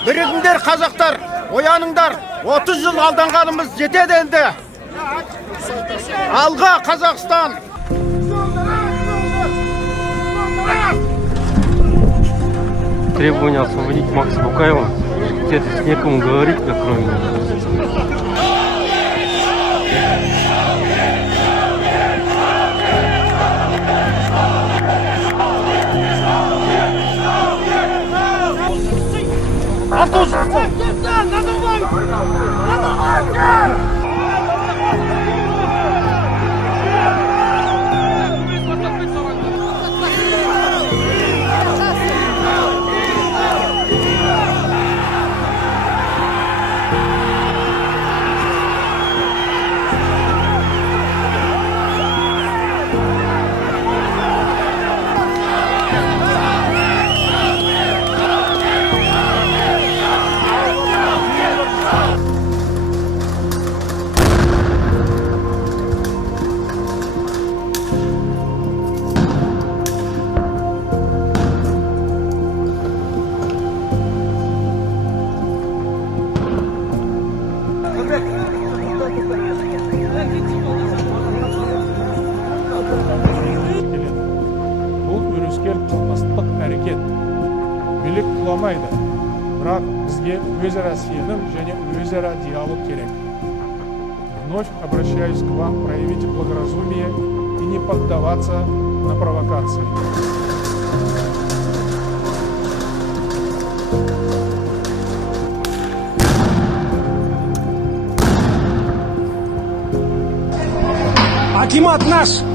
Бірігіңдер қазақтар, ояныңдар. 30 жыл алданғанымыз жетеді енді. Алға Қазақстан! Требование освободить Макса Букаева. Это некому говорить, как кроме меня. Бұл өрескел қылмыстық әрекет билік құламайды, бірақ бізге өзара сенім және өзара диалог керек. Вновь обращаюсь к вам проявить благоразумие и не поддаваться на провокации. Акимат наш!